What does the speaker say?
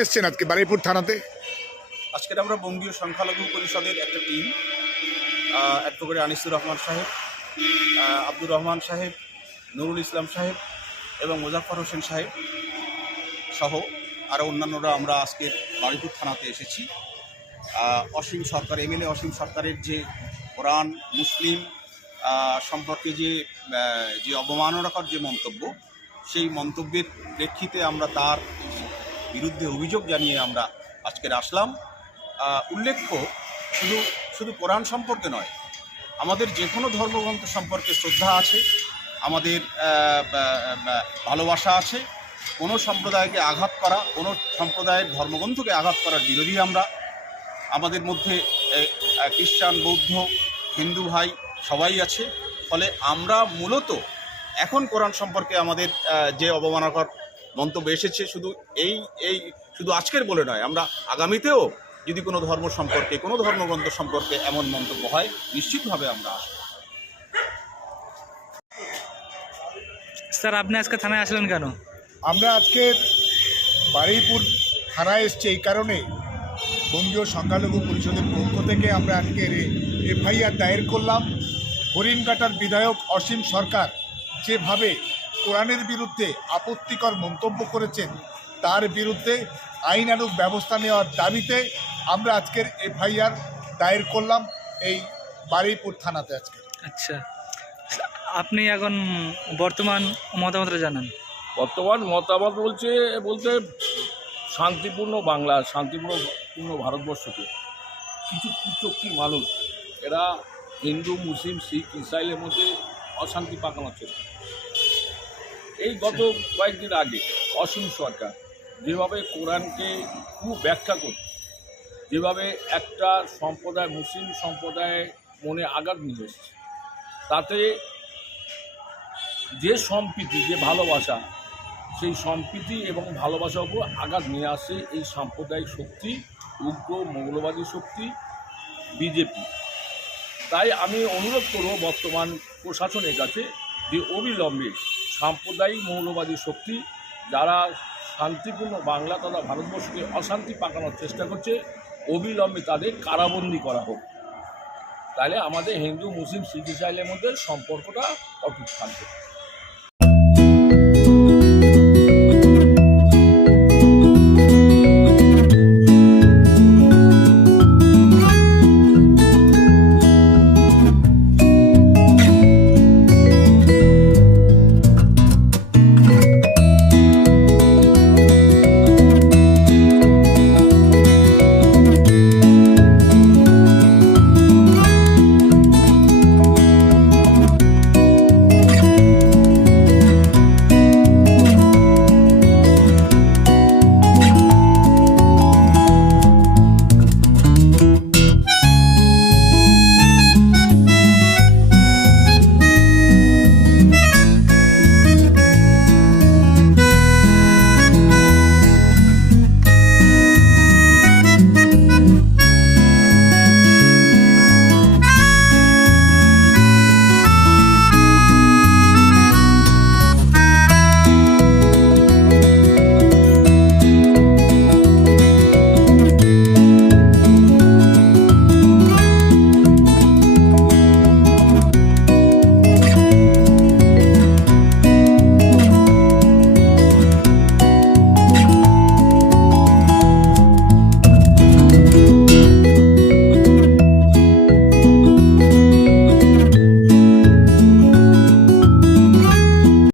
এসছেন আজকে বারুইপুর থানাতে? আজকের আমরা বঙ্গীয় সংখ্যালঘু পরিষদের একটা টিম, অ্যাডভোকেট আনিসুর রহমান সাহেব, আব্দুর রহমান সাহেব, নুরুল ইসলাম সাহেব এবং মোজাফফর হোসেন সাহেব সহ আরও অন্যান্যরা আমরা আজকে বারুইপুর থানাতে এসেছি। অসীম সরকার, এমএলএ অসীম সরকারের যে কোরআন মুসলিম সম্পর্কে যে অবমাননাকর যে মন্তব্য, সেই মন্তব্যের প্রেক্ষিতে আমরা তার বিরুদ্ধে অভিযোগ জানিয়ে আমরা আজকের আসলাম। উল্লেখ্য, শুধু কোরআন সম্পর্কে নয়, আমাদের যে কোনো ধর্মগ্রন্থ সম্পর্কে শ্রদ্ধা আছে, আমাদের ভালোবাসা আছে। কোনো সম্প্রদায়কে আঘাত করা, কোনো সম্প্রদায়ের ধর্মগ্রন্থকে আঘাত করার বিরোধী আমরা। আমাদের মধ্যে খ্রিস্টান, বৌদ্ধ, হিন্দু ভাই সবাই আছে। ফলে আমরা মূলত এখন কোরআন সম্পর্কে আমাদের যে অবমাননাকর মন্তব্য এসেছে, শুধু আজকের বলে নয়, আমরা আগামীতেও যদি কোনো ধর্ম সম্পর্কে, কোনো ধর্মগ্রন্থ সম্পর্কে এমন মন্তব্য হয়, নিশ্চিতভাবে আমরা আসব। স্যার, আপনি আজকে থানায় আসলেন কেন? আমরা আজকে বারুইপুর থানায় এসছি এই কারণে, বঙ্গীয় সংখ্যালঘু পরিষদের পক্ষ থেকে আমরা আজকে এফআইআর দায়ের করলাম। হরিণঘাটার বিধায়ক অসীম সরকার যেভাবে কোরআনের বিরুদ্ধে আপত্তিকর মন্তব্য করেছেন, তার বিরুদ্ধে আইনানুগ ব্যবস্থা নেওয়ার দাবিতে আমরা আজকের এফআইআর দায়ের করলাম এই বারুইপুর থানাতে আজকে। আচ্ছা, আপনি এখন বর্তমান মতামতটা জানান। বর্তমান মতামত বলতে শান্তিপূর্ণ বাংলা, শান্তিপূর্ণ ভারতবর্ষকে কিছু কুচক্রী মানুষ, এরা হিন্দু, মুসলিম, শিখ, ইসরায়েলের মধ্যে অশান্তি পাকানোর চেষ্টা। এই গত কয়েকদিন আগে অসীম সরকার যেভাবে কোরআনকে খুব ব্যাখ্যা করে, যেভাবে একটা সম্প্রদায়, মুসলিম সম্প্রদায়ের মনে আঘাত নিয়ে এসছে, তাতে যে সম্প্রীতি, যে ভালোবাসা, সেই সম্প্রীতি এবং ভালোবাসার উপর আঘাত নিয়ে আসে এই সাম্প্রদায়িক শক্তি, উগ্র মৌলবাদী শক্তি বিজেপি। তাই আমি অনুরোধ করব বর্তমান প্রশাসনের কাছে যে অবিলম্বে সাম্প্রদায়িক মৌলবাদী শক্তি যারা শান্তিপূর্ণ বাংলা তথা ভারতবর্ষকে অশান্তি পাকানোর চেষ্টা করছে, অবিলম্বে তাদের কারাবন্দী করা হোক। তাহলে আমাদের হিন্দু, মুসলিম, শিখ, ইসরায়েলের মধ্যে সম্পর্কটা অটুট থাকবে।